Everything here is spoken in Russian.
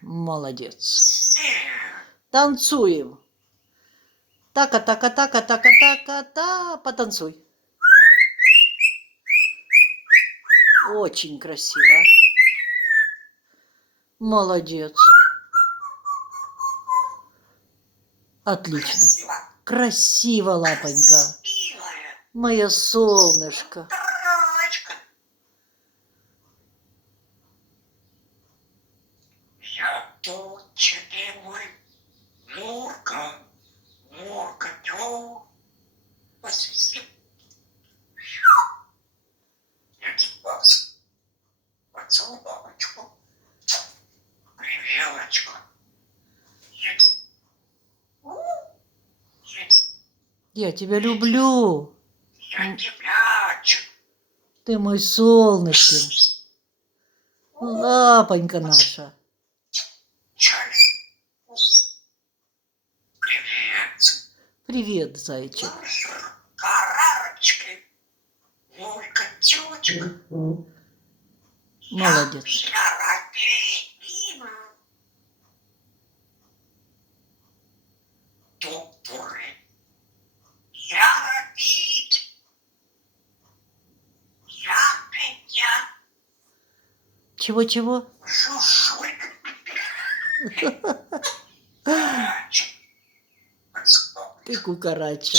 Молодец. Танцуем. Така-така-така-така-така-така. Потанцуй. Очень красиво. Молодец. Отлично. Красиво, лапонька. Мое солнышко. Я тут чудимый Мурка, Мурка, тё, посвистит. Я тебя поцелую, бабочку. Привелочка. Я тебя люблю. Я тебя Ты мой солнышко. Лапонька наша. Привет. Привет, зайчик. Карарочки. Мой котёчек. Молодец. Я рабина. Тупоры. Я рабит. Я петя. Чего-чего? Шушулька. Ты кукарача.